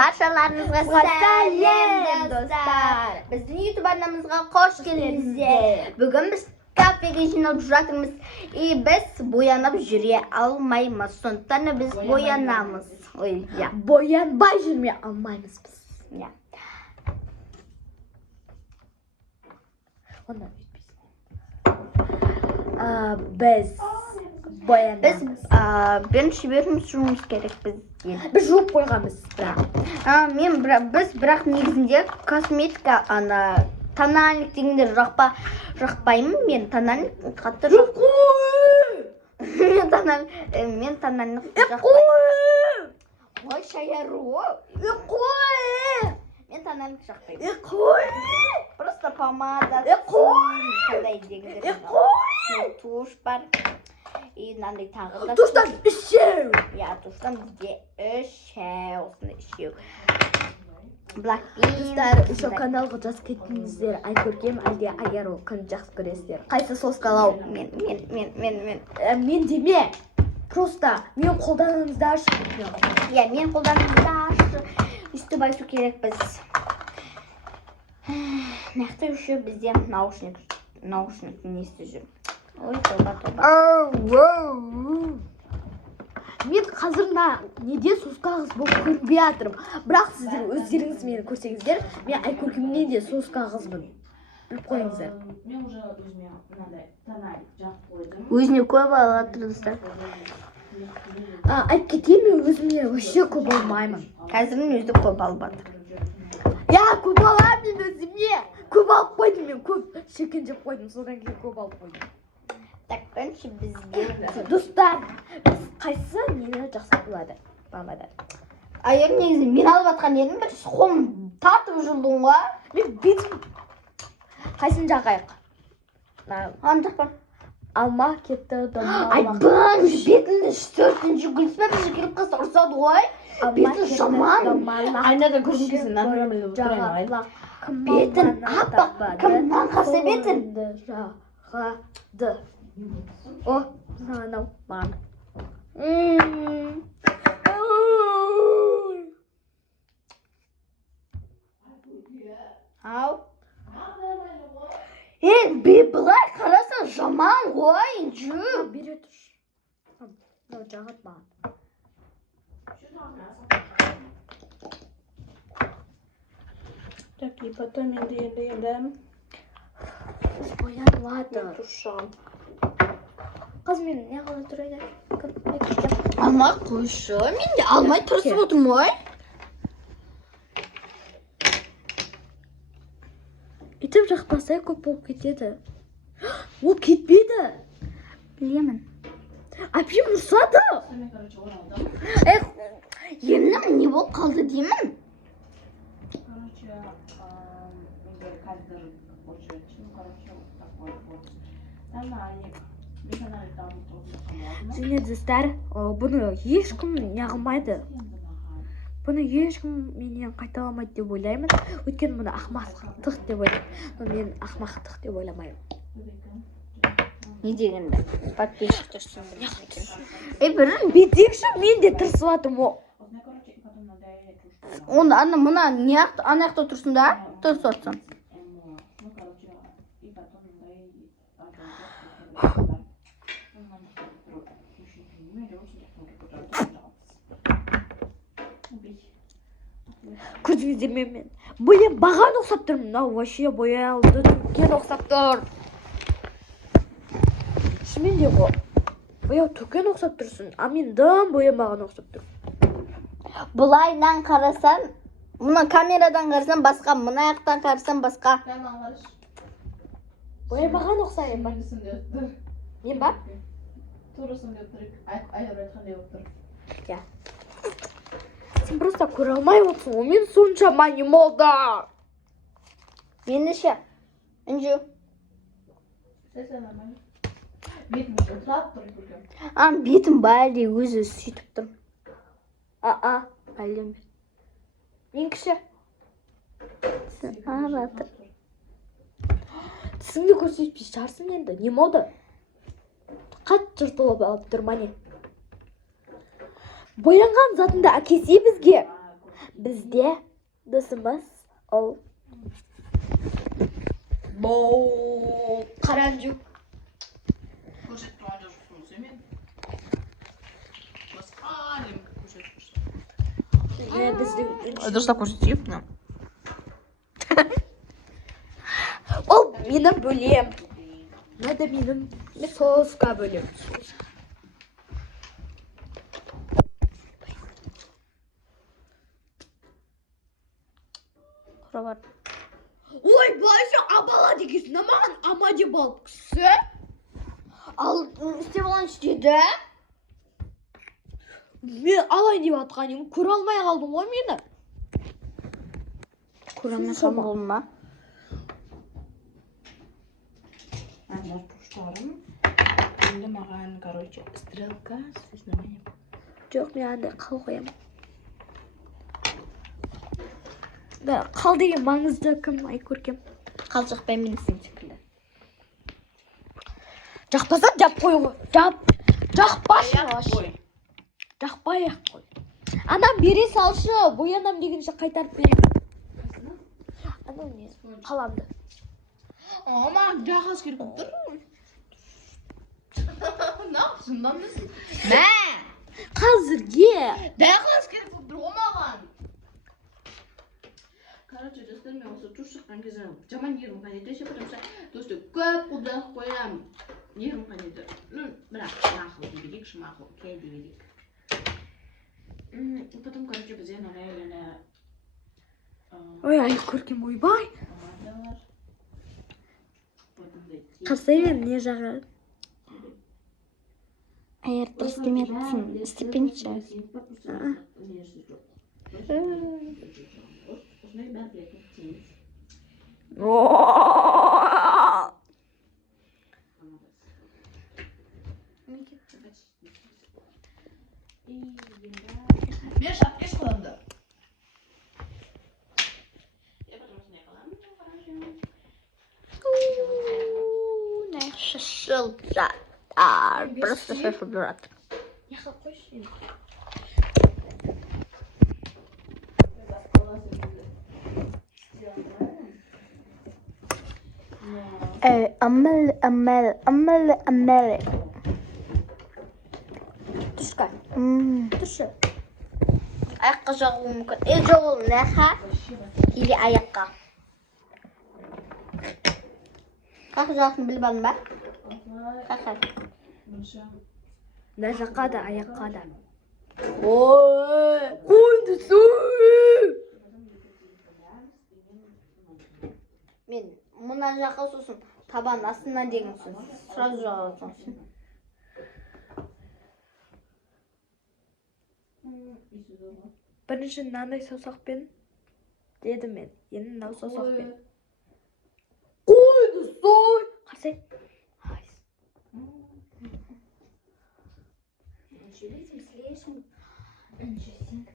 Баршаларыңызға сәлем достар. Біздің YouTube арнамызға қош келдіңіздер. Бүгін біз кафеге жиналып жатырмыз. Біз боянып жүре алмаймыз. Сондықтан біз боянамыз. Боянбай жүрме алмаймыз біз. Біз боянамыз. Бірінші бетіміз жуымыз керек Біз жуып қойғанбыз. Біз бірақ негізінде косметика тональник дегендер жақпаймын. Мен тональник қатты жақпаймын. Мен тональник жақпаймын. Ой, шаяру. Мен тональник жақпаймын. Просто помада. Туш бар. Туштан үшеу. Туштан бізде үшеу. Достар, үшеу каналға жазып кеттіңіздер. Айкөркем әлде Айару кім жақсы көресіздер? Қайсы соскалау? Мен. Мен деме. Просто мен қолданыңызды ашып. Мен қолданыңызды ашып. Үстіп айту керек біз. Нақты үшеу бізде наушник несі жүр. Ой, тоба. Мен қазірна неде соска қыз болып көрінбей жатырмын. Бірақ сіздер өздеріңіз мені көрсеңіздер, мен Айкөркемнен де соска қызбын. Біліп қойыңыздар. Мен уже өзіме мынандай тональник жақып қойдым. Өзіне көп алатырыздар. Айтып кетейін, өзіме вообще көп алмаймын. Қазірдің өзді көп алып жатыр. Көп аламын өзіме. Көп алып қойдым мен, көп шекен жеп қойдым, содан кейін көп алып қойдым. Так, бірінші бізге. Достар, біз қайсы нені жақсы болады? Мамадан. Айыр негізі мен алып жатқан едім, бір қолым тартып жылдың ғой. Мен бетім. Қайсын жақайық? Жақпан. Алма кетті, домалама. Айбын, бетіңді 4-ші гүліспе бірші келіп қыз ұрсады ғой. Бетін жаман. Айнада көрінкесін нормально отырайын. Бетін аппақ. Кімнен қасы бетін? Жағады. О, санау маған. Ау. Бұлай қарасан жаман ғой, жүр. Бере тұр. Жағат маған. Так, и потом енді. Боянвады. Қыз мен не қалай тұрайды? Алмай қойшы, мен де алмай тұрсып отырмын ғой. Етіп жақпасай көп болып кетеді. Ол кетпейді. Білемін. Әпшем ұрсады. Емнің не болып қалды деймін? Және достар, бұны ешкім неғылмайды. Бұны ешкім менен қайталамайды деп ойлаймын. Өйткені бұны ақмақтық деп ойлаймын. Мен ақмақтық деп ойламаймын. Не дегенді? Подписчик тұрсын білесін. Бірін бетекші мен де тырсып атым о. Онда мұна анаяқта тұрсын да? Тұрсып атсын. Көрдіңіздер мен баған ұқсап тұрмын. Мынау вообще боялды түркен ұқсап тұр. Шымен де ғой. Бояу түркен ұқсап тұрсын. Мен дым боямаған ұқсап тұр. Бұлайдан қарасан, мұна камерадан қарасан басқа, мұна аяқтан қарасан басқа. Боямаған ұқсайын ба? Мен ба? Турысын өттірік, айыр айтқандай өттір. Сен просто көре алмай отырсың, о мен сонша маним олды. Мені ше, үнжу. Бетім ұтылап тұр көркем. Бетім бәрі өзі сөйтіп тұр. Әлем. Мен кіші. Аратыр. Тісіңді көрсетпей шарсың енді, не моды? Қат жыртылып алып тұр мане. Боянған затында әкесе бізге. Bizde do'stimiz ol. Bo qaranjuk. Ko'rsatib turgan joysiz men. Boshqa nim ko'rsatib. Bizde Dұрыстап көрсетейік. ол менің бөлем. Надо менің соусқа бөлем. Құрабар. Ой, былайша абала дегесін, маған ама деп алып кісі. Ал істеп алған істеді. Мен алайын деп атқан едім, көре алмай қалдым ғой мені. Көремін қалмағым ма? Анар туштарым. Енді маған, короче, стрелка с знамением. Жоқ, мен андай қал қоямын. Да, қал деген маңызды кім, ай көркем. Қал жақпаймын сен секілді. Жақпаса жап қой ғой. Жақпашы вообще. Жақпай-ақ қой. Анам бере салшы, боянам дегенше қайтарып берем. Анау не? Қаламды. Ama жақас керек болып тұр. Ne yapsın lan biz? Мә! Қазірге. Жақас керек болып тұр маған. Короче, достар, мен осы туш шыққан кезде жаман ерім қанеді ше, потому что досты көп қолдап қоямын. Ерім қанеді. Ну, бірақ мақұл дегенек, мақұл кей дегенек. Потом, короче, бізде наверное, Ой, ай көркем ойбай. командалар. Қарсайын не жағы. Егер дұрыс демедсің, істепеңші. Осындай бәрі білетін теңіз. Мен шапкеш қыламды. Шашылып жатыр. Просто шашылып жатыр. Яқа қойшы енді. Амал. Түшқа. Түші. Аяққа жағуы мүмкін. Жоқ ол нәха? Или аяққа? Қақ жағын біліп алдың ба? Қақ. Мына жаққа да, аяққа да. Ой, қойды сой. Мен мына жаққа сосын табан астына деген сөз. Сразу жағасың. Бірінші мынандай саусақпен дедім мен. Енді мынау саусақпен. Қойды сой. Қарсай. Следующим